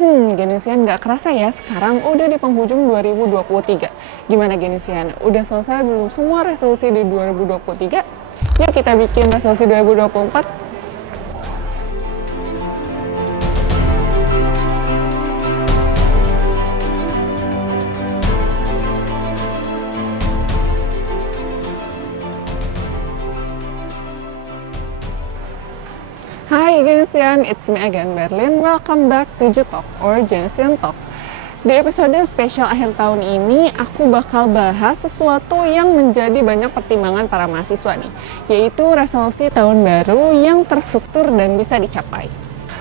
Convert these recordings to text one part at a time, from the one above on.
Genesian nggak kerasa ya, sekarang udah di penghujung 2023. Gimana Genesian? Udah selesai belum semua resolusi di 2023? Yuk kita bikin resolusi 2024. Hai Genesian, it's me again Berlin. Welcome back to Jutalk or Genesian Talk. Di episode spesial akhir tahun ini, aku bakal bahas sesuatu yang menjadi banyak pertimbangan para mahasiswa nih, yaitu resolusi tahun baru yang terstruktur dan bisa dicapai.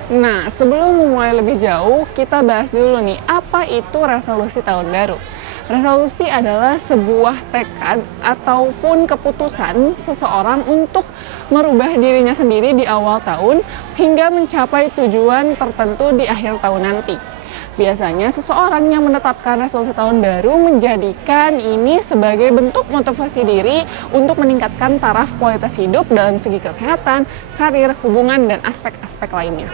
Nah, sebelum memulai lebih jauh, kita bahas dulu nih, apa itu resolusi tahun baru? Resolusi adalah sebuah tekad ataupun keputusan seseorang untuk merubah dirinya sendiri di awal tahun hingga mencapai tujuan tertentu di akhir tahun nanti. Biasanya seseorang yang menetapkan resolusi tahun baru menjadikan ini sebagai bentuk motivasi diri untuk meningkatkan taraf kualitas hidup dalam segi kesehatan, karir, hubungan, dan aspek-aspek lainnya.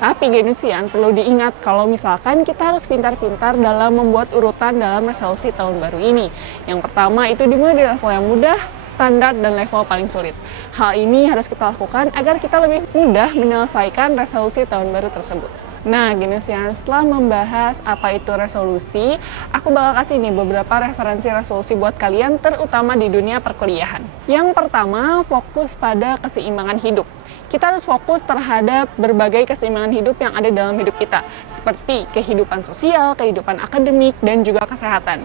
Tapi Genesian perlu diingat kalau misalkan kita harus pintar-pintar dalam membuat urutan dalam resolusi tahun baru ini. Yang pertama itu dimulai dari level yang mudah, standar, dan level paling sulit. Hal ini harus kita lakukan agar kita lebih mudah menyelesaikan resolusi tahun baru tersebut. Nah, Genesian, setelah membahas apa itu resolusi, aku bakal kasih nih beberapa referensi resolusi buat kalian, terutama di dunia perkuliahan. Yang pertama, fokus pada keseimbangan hidup. Kita harus fokus terhadap berbagai keseimbangan hidup yang ada dalam hidup kita, seperti kehidupan sosial, kehidupan akademik, dan juga kesehatan.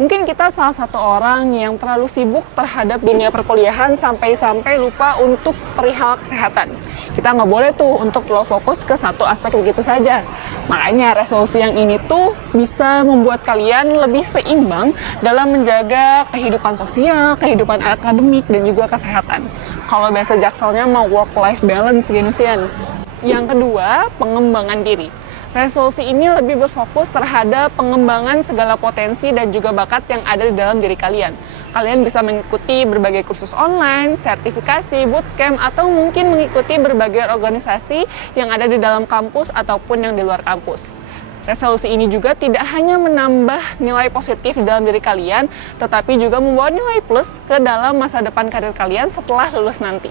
Mungkin kita salah satu orang yang terlalu sibuk terhadap dunia perkuliahan sampai lupa untuk perihal kesehatan. Kita nggak boleh tuh untuk terlalu fokus ke satu aspek begitu saja. Makanya resolusi yang ini tuh bisa membuat kalian lebih seimbang dalam menjaga kehidupan sosial, kehidupan akademik, dan juga kesehatan. Kalau bahasa jakselnya mau work-life balance, Genesian. Yang kedua, pengembangan diri. Resolusi ini lebih berfokus terhadap pengembangan segala potensi dan juga bakat yang ada di dalam diri kalian. Kalian bisa mengikuti berbagai kursus online, sertifikasi, bootcamp, atau mungkin mengikuti berbagai organisasi yang ada di dalam kampus ataupun yang di luar kampus. Resolusi ini juga tidak hanya menambah nilai positif di dalam diri kalian, tetapi juga membawa nilai plus ke dalam masa depan karir kalian setelah lulus nanti.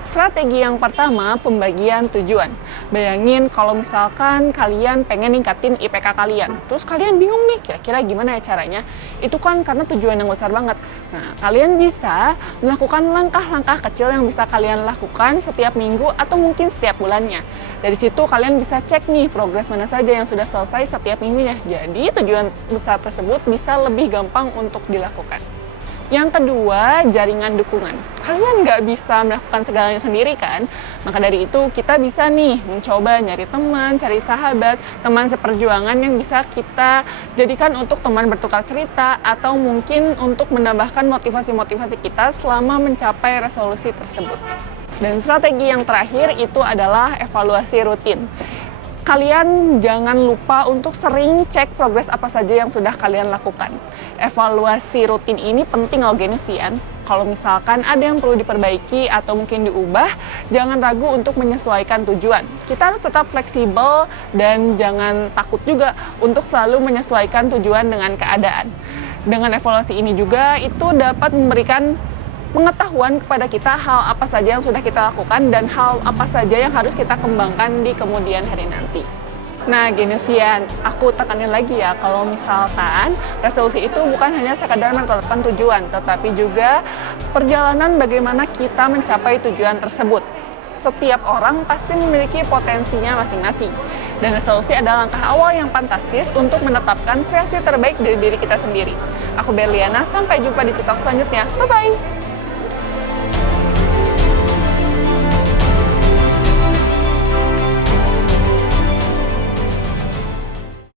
Strategi yang pertama, pembagian tujuan. Bayangin kalau misalkan kalian pengen ningkatin IPK kalian, terus kalian bingung nih, kira-kira gimana ya caranya? Itu kan karena tujuan yang besar banget. Nah, kalian bisa melakukan langkah-langkah kecil yang bisa kalian lakukan setiap minggu atau mungkin setiap bulannya. Dari situ kalian bisa cek nih progres mana saja yang sudah selesai setiap minggunya. Jadi tujuan besar tersebut bisa lebih gampang untuk dilakukan. Yang kedua, jaringan dukungan. Kalian nggak bisa melakukan segalanya sendiri kan? Maka dari itu kita bisa nih mencoba nyari teman, cari sahabat, teman seperjuangan yang bisa kita jadikan untuk teman bertukar cerita atau mungkin untuk menambahkan motivasi-motivasi kita selama mencapai resolusi tersebut. Dan strategi yang terakhir itu adalah evaluasi rutin. Kalian jangan lupa untuk sering cek progres apa saja yang sudah kalian lakukan. Evaluasi rutin ini penting loh Genesian. Kalau misalkan ada yang perlu diperbaiki atau mungkin diubah, jangan ragu untuk menyesuaikan tujuan. Kita harus tetap fleksibel dan jangan takut juga untuk selalu menyesuaikan tujuan dengan keadaan. Dengan evaluasi ini juga itu dapat memberikan pengetahuan kepada kita hal apa saja yang sudah kita lakukan dan hal apa saja yang harus kita kembangkan di kemudian hari nanti. Nah, Genesian, aku tekanin lagi ya, kalau misalkan resolusi itu bukan hanya sekadar menetapkan tujuan, tetapi juga perjalanan bagaimana kita mencapai tujuan tersebut. Setiap orang pasti memiliki potensinya masing-masing. Dan resolusi adalah langkah awal yang fantastis untuk menetapkan versi terbaik dari diri kita sendiri. Aku Berliana, sampai jumpa di TikTok selanjutnya. Bye-bye!